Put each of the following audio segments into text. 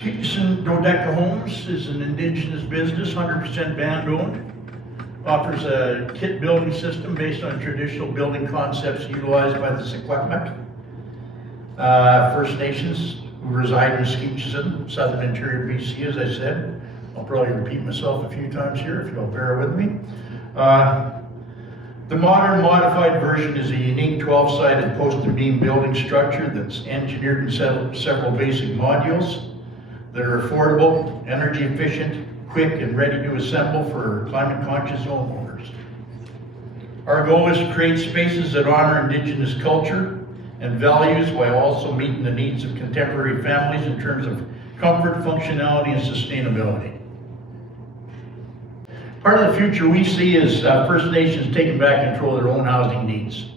Skeetchestn DoDeca Homes is an indigenous business, 100% band owned. Offers a kit building system based on traditional building concepts utilized by the Secwepemc First Nations who reside in Skeetchestn, southern interior BC, as I said. I'll probably repeat myself a few times here if you'll bear with me. The modern modified version is a unique 12-sided post and beam building structure that's engineered in several basic modules that are affordable, energy efficient, quick, and ready to assemble for climate-conscious homeowners. Our goal is to create spaces that honor Indigenous culture and values while also meeting the needs of contemporary families in terms of comfort, functionality, and sustainability. Part of the future we see is First Nations taking back control of their own housing needs.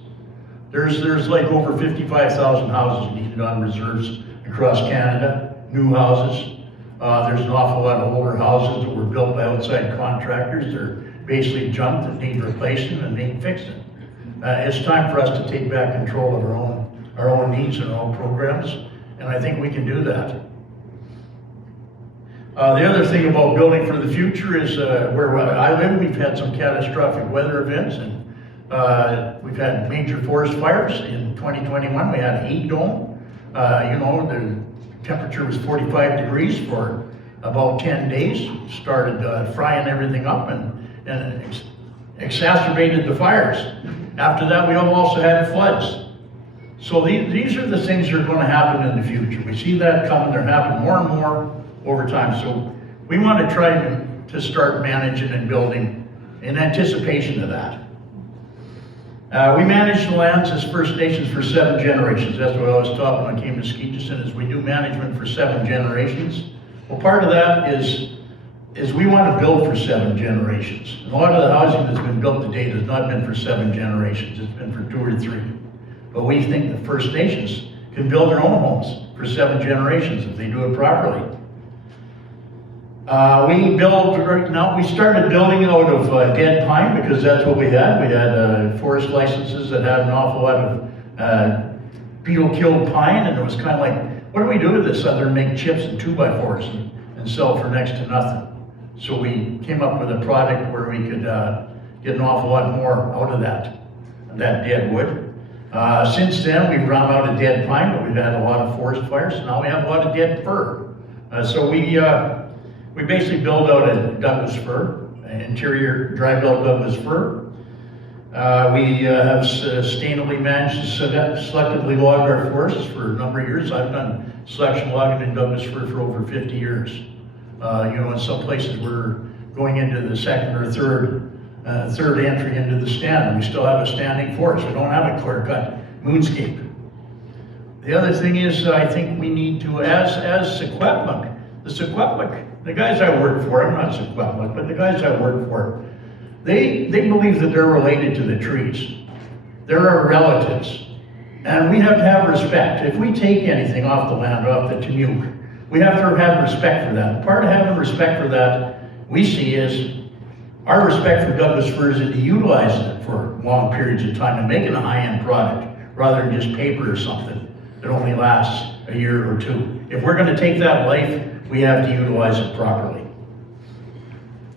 There's like over 55,000 houses needed on reserves across Canada. New houses. There's an awful lot of older houses that were built by outside contractors. They're basically junk that need replacing and need fixing. It's time for us to take back control of our own needs and our own programs, and I think we can do that. The other thing about building for the future is where I live, we've had some catastrophic weather events, and we've had major forest fires. In 2021, we had a heat dome. The temperature was 45 degrees for about 10 days, started frying everything up and exacerbated the fires. After that, we also had floods. So these are the things that are going to happen in the future. We see that coming. They're happening more and more over time. So we want to try to start managing and building in anticipation of that. We manage the lands as First Nations for 7 generations. That's what I was taught when I came to Skeetchestn, is we do management for 7 generations. Well, part of that is we want to build for 7 generations. And a lot of the housing that's been built to date has not been for 7 generations. It's been for 2 or 3. But we think the First Nations can build their own homes for 7 generations if they do it properly. We started building out of dead pine because that's what we had. We had forest licenses that had an awful lot of beetle-killed pine, and it was kind of like, what do we do with this other than make chips and 2x4s and sell for next to nothing? So we came up with a product where we could get an awful lot more out of that dead wood. Since then, we've run out of dead pine, but we've had a lot of forest fires, so now we have a lot of dead fir. So we basically build out a Douglas fir, interior dry belt Douglas fir. We have sustainably managed to selectively log our forests for a number of years. I've done selection logging in Douglas fir for over 50 years. In some places we're going into the second or third entry into the stand, and we still have a standing forest. We don't have a clear-cut moonscape. The other thing is, I think we need to, as Secwepemc, the guys I work for, I'm not Secwepemc, but the guys I work for, they believe that they're related to the trees. They're our relatives. And we have to have respect. If we take anything off the land, off the Tanuk, we have to have respect for that. Part of having respect for that, we see, is our respect for Douglas firs is utilizing it for long periods of time and making a high-end product rather than just paper or something that only lasts a year or 2. If we're going to take that life, we have to utilize it properly.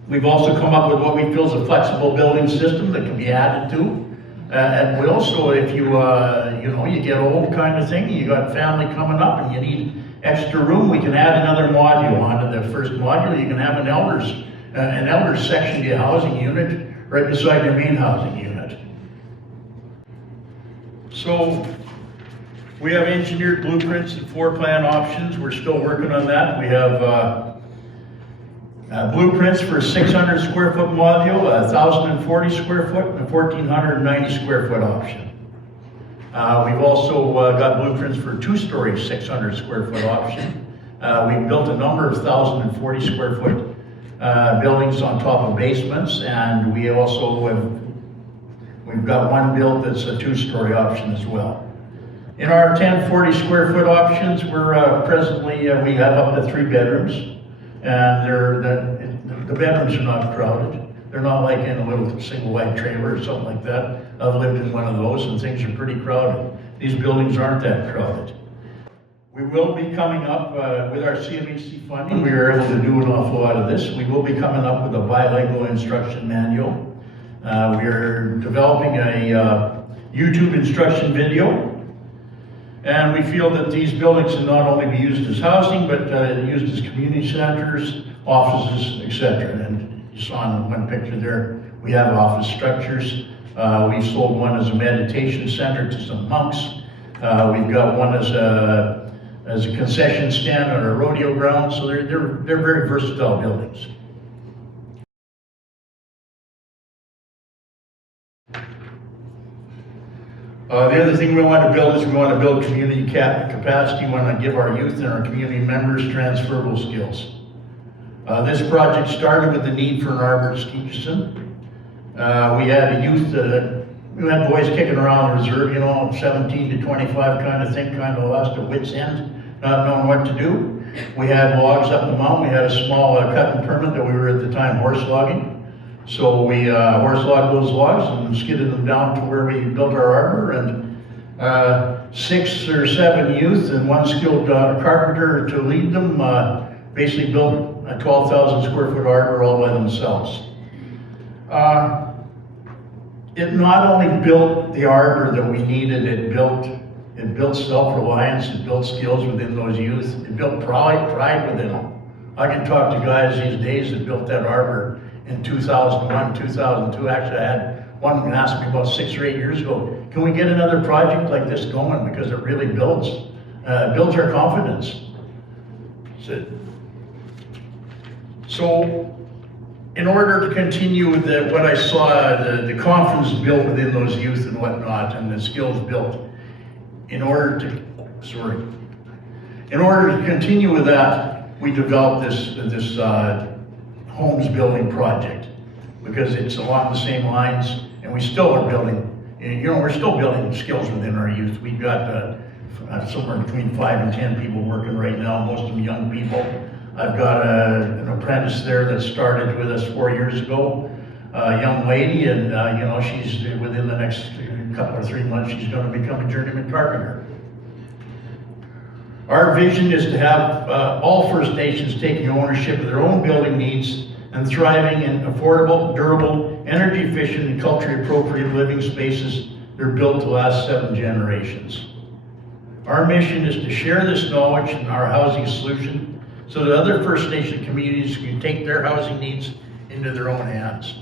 We've also come up with what we feel is a flexible building system that can be added to. And we also, if you get old kind of thing, you got family coming up and you need extra room, we can add another module onto the first module. You can have an elders section of your housing unit right beside your main housing unit. So we have engineered blueprints and floor plan options. We're still working on that. We have blueprints for a 600 square foot module, a 1,040 square foot, and a 1,490 square foot option. We've also got blueprints for a 2-story 600 square foot option. We've built a number of 1,040 square foot buildings on top of basements, and we've got one built that's a 2-story option as well. In our 1,040 square foot options, we're presently, we have up to 3 bedrooms, and the bedrooms are not crowded. They're not like in a little single wide trailer or something like that. I've lived in one of those and things are pretty crowded. These buildings aren't that crowded. We will be coming up with our CMHC funding. We are able to do an awful lot of this. We will be coming up with a bilingual instruction manual. We are developing a YouTube instruction video. And we feel that these buildings can not only be used as housing, but used as community centers, offices, etc. And you saw in one picture there, we have office structures. We've sold one as a meditation center to some monks. We've got one as a concession stand on a rodeo ground. So they're very versatile buildings. The other thing we want to build is we want to build community capacity. We want to give our youth and our community members transferable skills. This project started with the need for an arbor at Skeetchestn. We had a youth, we had boys kicking around the reserve, you know, 17 to 25 kind of thing, kind of lost their wits' end, not knowing what to do. We had logs up the mountain. We had a small cut and permit that we were at the time horse logging. So we horse logged those logs and skidded them down to where we built our arbor, and 6 or 7 youth and one skilled carpenter to lead them basically built a 12,000 square foot arbor all by themselves. It not only built the arbor that we needed, it built self-reliance, it built skills within those youth, it built pride within them. I can talk to guys these days that built that arbor in 2001, 2002. Actually, I had one who asked me about 6 or 8 years ago, can we get another project like this going? Because it really builds our confidence. So in order to continue with what I saw, the confidence built within those youth and whatnot, and the skills built, in order to continue with that, we developed this homes building project, because it's along the same lines, and we still are building, you know, we're still building skills within our youth. We've got somewhere between 5 and 10 people working right now, most of them young people. I've got an apprentice there that started with us 4 years ago, a young lady, and you know, she's within the next couple or 3 months, she's going to become a journeyman carpenter. Our vision is to have all First Nations taking ownership of their own building needs and thriving in affordable, durable, energy efficient, and culturally appropriate living spaces that are built to last 7 generations. Our mission is to share this knowledge and our housing solution so that other First Nation communities can take their housing needs into their own hands.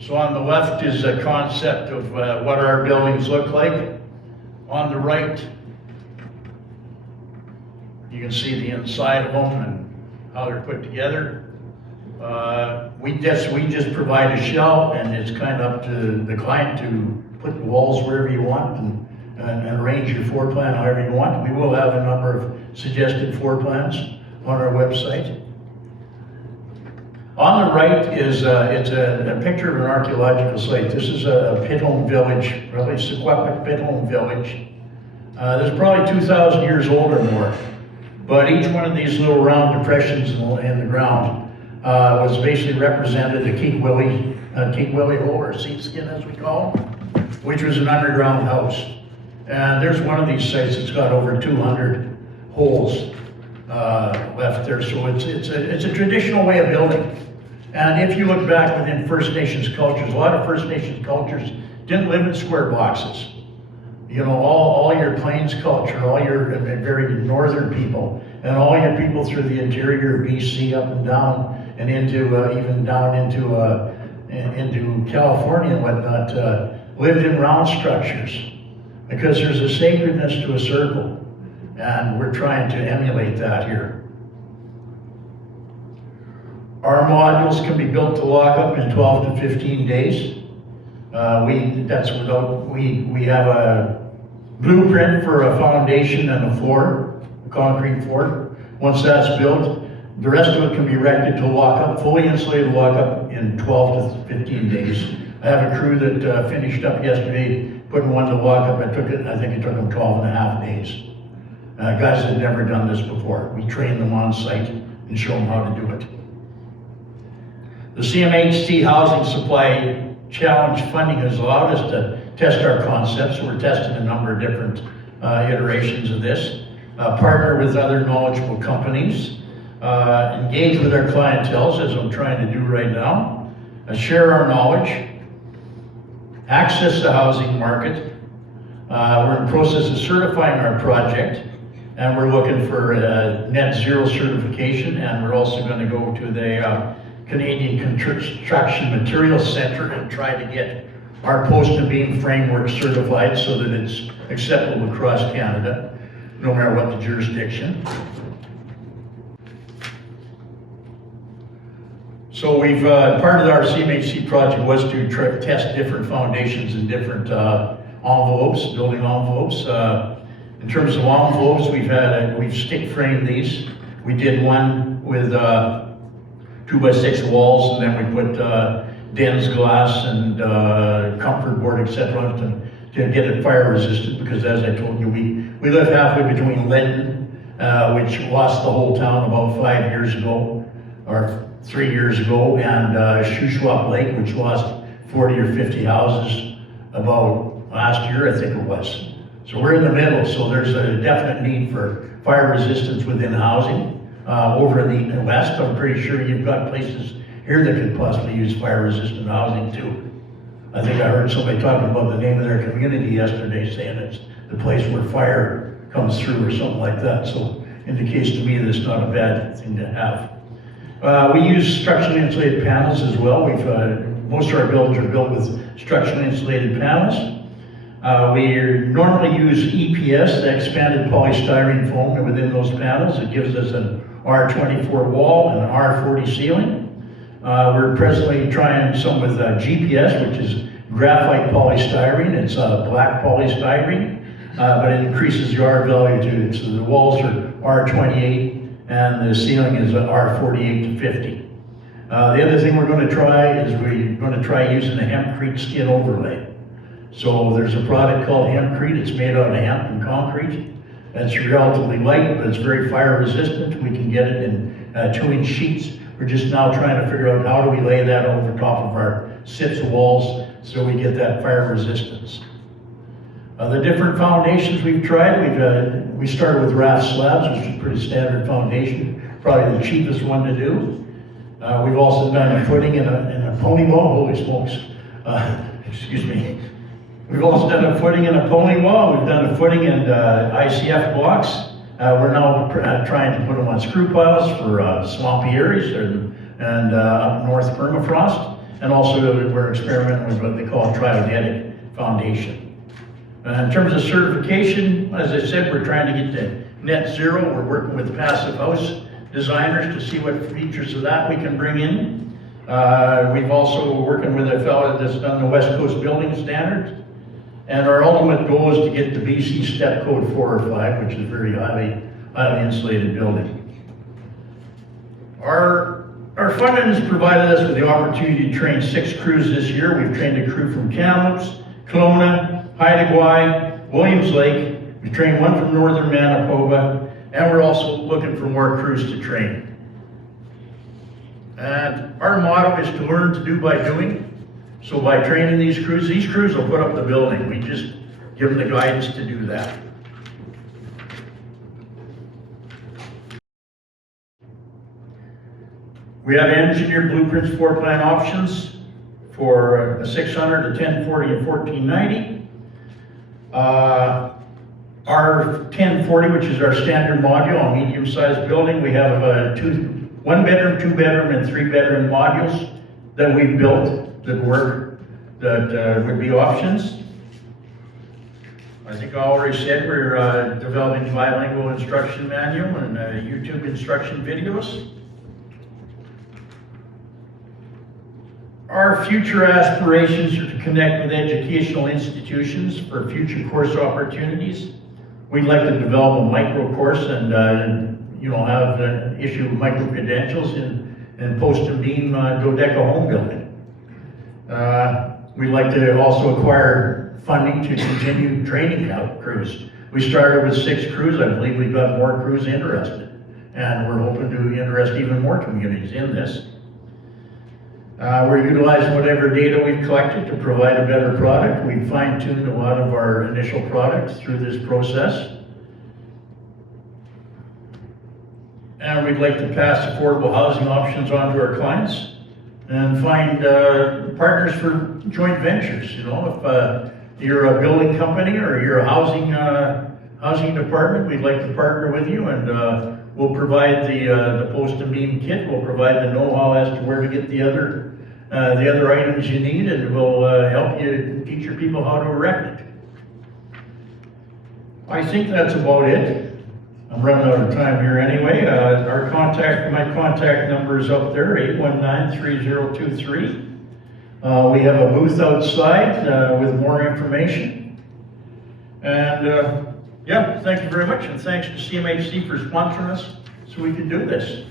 So on the left is a concept of what our buildings look like. On the right, you can see the inside of them and how they're put together. We just provide a shell, and it's kind of up to the client to put the walls wherever you want and arrange your floor plan however you want. We will have a number of suggested floor plans on our website. On the right is it's a picture of an archaeological site. This is a pit home village, probably Sequepic pit home village. There's probably 2,000 years old or more, but each one of these little round depressions in the ground was basically represented a Keek Willie hole, or seatskin as we call them, which was an underground house. And there's one of these sites that's got over 200 holes left there. So it's a traditional way of building. And if you look back within First Nations cultures, a lot of First Nations cultures didn't live in square boxes. You know, all your Plains culture, all your very northern people, and all your people through the interior of BC up and down, and into even down into California and whatnot, lived in round structures, because there's a sacredness to a circle, and we're trying to emulate that here. Our modules can be built to lock up in 12 to 15 days. We have a blueprint for a foundation and a floor, a concrete floor. Once that's built, the rest of it can be erected to lock up, fully insulated lock up in 12 to 15 days. I have a crew that finished up yesterday, putting one to lock up. I think it took them 12 and a half days. Guys that had never done this before. We train them on site and show them how to do it. The CMHC Housing Supply Challenge funding has allowed us to test our concepts. We're testing a number of different iterations of this. Partner with other knowledgeable companies. Engage with our clientele, as I'm trying to do right now. Share our knowledge. Access the housing market. We're in the process of certifying our project, and we're looking for net zero certification, and we're also going to go to the Canadian Construction Materials Center and try to get our post and beam framework certified so that it's acceptable across Canada, no matter what the jurisdiction. So we've, part of our CMHC project was to test different foundations and different envelopes, building envelopes. In terms of envelopes, we've stick framed these. We did one with 2x6 walls, and then we put dense glass and comfort board, etc. to get it fire resistant, because as I told you, we live halfway between Lytton, which lost the whole town about 5 years ago, or 3 years ago, and Shuswap Lake, which lost 40 or 50 houses about last year, I think it was. So we're in the middle, so there's a definite need for fire resistance within housing. Over in the west, I'm pretty sure you've got places here that could possibly use fire resistant housing too. I think I heard somebody talking about the name of their community yesterday, saying it's the place where fire comes through or something like that. So indicates to me that it's not a bad thing to have. We use structurally insulated panels as well. Most of our buildings are built with structurally insulated panels. We normally use EPS, the expanded polystyrene foam, within those panels. It gives us an R24 wall and an R40 ceiling. We're presently trying some with GPS, which is graphite polystyrene. It's black polystyrene, but it increases the R value too. So the walls are R28 and the ceiling is R48 to 50. The other thing we're going to try is we're going to try using a hempcrete skin overlay. So there's a product called hempcrete. It's made out of hemp and concrete. It's relatively light, but it's very fire resistant. We can get it in 2-inch sheets. We're just now trying to figure out how do we lay that over top of our sits walls so we get that fire resistance. The different foundations we've tried, we started with raft slabs, which is a pretty standard foundation, probably the cheapest one to do. We've also done a footing in a pony wall. Holy smokes, excuse me. We've also done a footing in a pony wall. We've done a footing in ICF blocks. We're now trying to put them on screw piles for swampy areas and up north permafrost. And also we're experimenting with what they call triodetic foundation. In terms of certification, as I said, we're trying to get to net zero. We're working with passive house designers to see what features of that we can bring in. We've also working with a fellow that's done the West Coast building standards. And our ultimate goal is to get the BC Step Code 4 or 5, which is a very highly insulated building. Our funding has provided us with the opportunity to train 6 crews this year. We've trained a crew from Kamloops, Kelowna, Haida Gwaii, Williams Lake. We trained one from northern Manitoba, and we're also looking for more crews to train. And our motto is to learn to do by doing. So by training these crews will put up the building. We just give them the guidance to do that. We have engineered blueprints, floor plan options for a 600, a 1040, and 1490. Our 1040, which is our standard module, a medium-sized building, we have 1 bedroom, 2 bedroom, and 3 bedroom modules that we've built that work, that would be options. I think I already said we're developing bilingual instruction manual and YouTube instruction videos. Our future aspirations are to connect with educational institutions for future course opportunities. We'd like to develop a micro course and have an issue of micro credentials in post and beam DoDeca home building. We'd like to also acquire funding to continue training out crews. We started with 6 crews. I believe we've got more crews interested, and we're hoping to interest even more communities in this. We're utilizing whatever data we've collected to provide a better product. We've fine-tuned a lot of our initial products through this process. And we'd like to pass affordable housing options on to our clients and find partners for joint ventures. You know, if you're a building company or you're a housing department, we'd like to partner with you, and we'll provide the post and beam kit. We'll provide the know-how as to where to get the other items you need, and we'll help you teach your people how to erect it. I think that's about it. I'm running out of time here anyway. My contact number is up there, 819-3023. We have a booth outside with more information. And yeah, thank you very much, and thanks to CMHC for sponsoring us so we can do this.